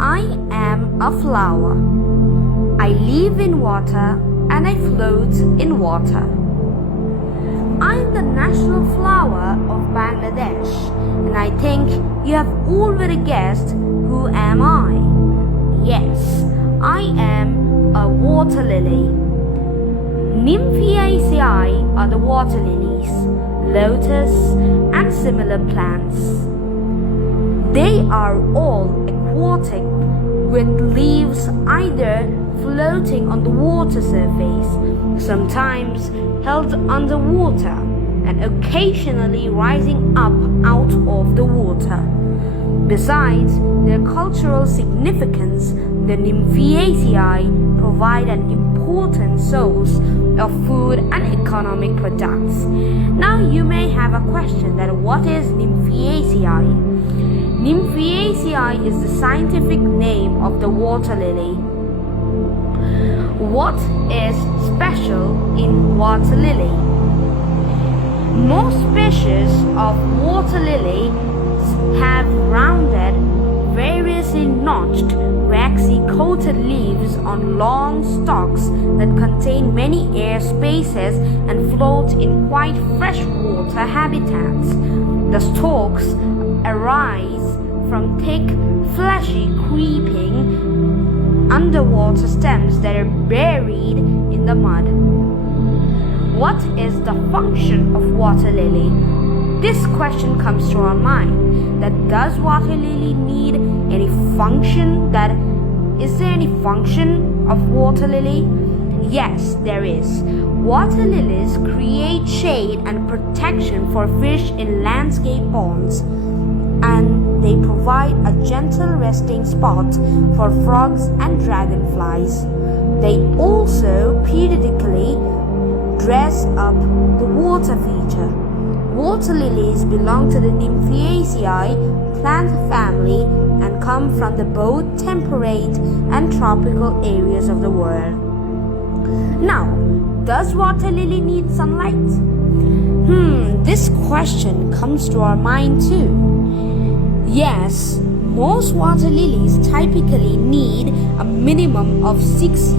I am a flower. I live in water and I float in water. I'm the national flower of Bangladesh, and I think you have already guessed who am I. Yes, I am a water lily. Nymphaeales are the water lilies, lotus, and similar plants. They are all aquatic with leaves either floating on the water surface, sometimes held underwater, and occasionally rising up out of the water. Besides their cultural significance, the Nymphaeales provide an important source of food and economic products. Now you may have a question that what is Nymphaeales? Nymphaeales is the scientific name of the water lily. What is special in water lily? Most species of water lily have rounded, variously notched, waxy coated leaves on long stalks that contain many air spaces and float in quite freshwater habitats. The stalks arise from thick, fleshy, creeping underwater stems that are buried in the mud. What is the function of water lily? This question comes to our mind, that does water lily need any function? Is there any function of water lily? Yes, there is. Water lilies create shade and protection for fish in landscape ponds, and they provide a gentle resting spot for frogs and dragonflies. They also periodically dress up the water feature. Water lilies belong to the Nymphaeales plant family and come from the both temperate and tropical areas of the world. Now, does water lily need sunlight? This question comes to our mind too. Yes, most water lilies typically need a minimum of 6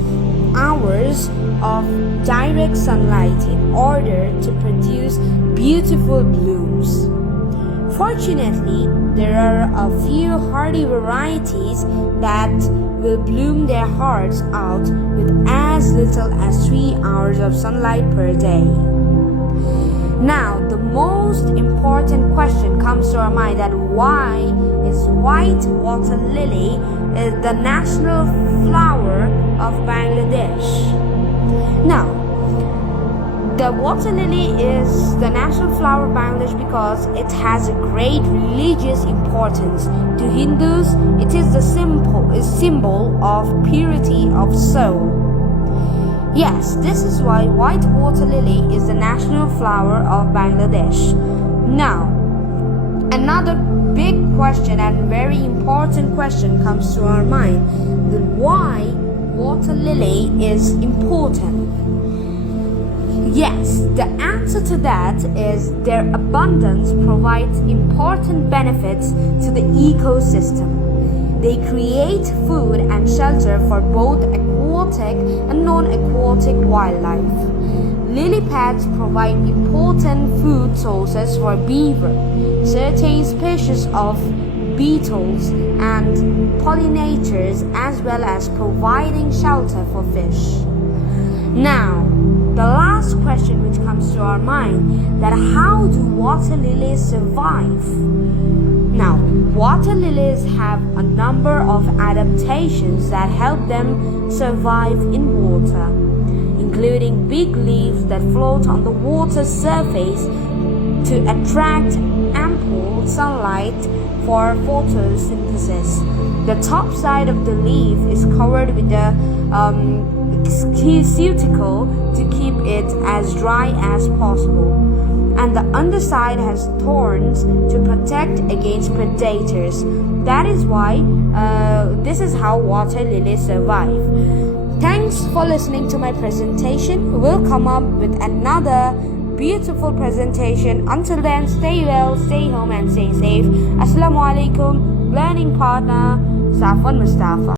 hours of direct sunlight in order to produce beautiful blooms. Fortunately, there are a few hardy varieties that will bloom their hearts out with as little as 3 hours of sunlight per day. Now, the most important question comes to our mind, that why is white water lily the national flower of Bangladesh? Now, the water lily is the national flower of Bangladesh because it has a great religious importance. To Hindus, it is the symbol of purity of soul. Yes, this is why white water lily is the national flower of Bangladesh. Now, another big question and very important question comes to our mind, that why water lily is important. Yes, the answer to that is their abundance provides important benefits to the ecosystem. They create food and shelter for both aquatic and non-aquatic wildlife. Lily pads provide important food sources for beaver, certain species of beetles and pollinators, as well as providing shelter for fish. Now, the last question which comes to our mind, that how do water lilies survive? Now, water lilies have a number of adaptations that help them survive in water, including big leaves that float on the water surface to attract ample sunlight for photosynthesis. The top side of the leaf is covered with a cuticle to keep it as dry as possible, and the underside has thorns to protect against predators. That is why this is how water lilies survive. Thanks for listening to my presentation. We'll come up with another beautiful presentation. Until then, stay well, stay home and stay safe. Assalamu alaikum, learning partner. Safwan Mustafa.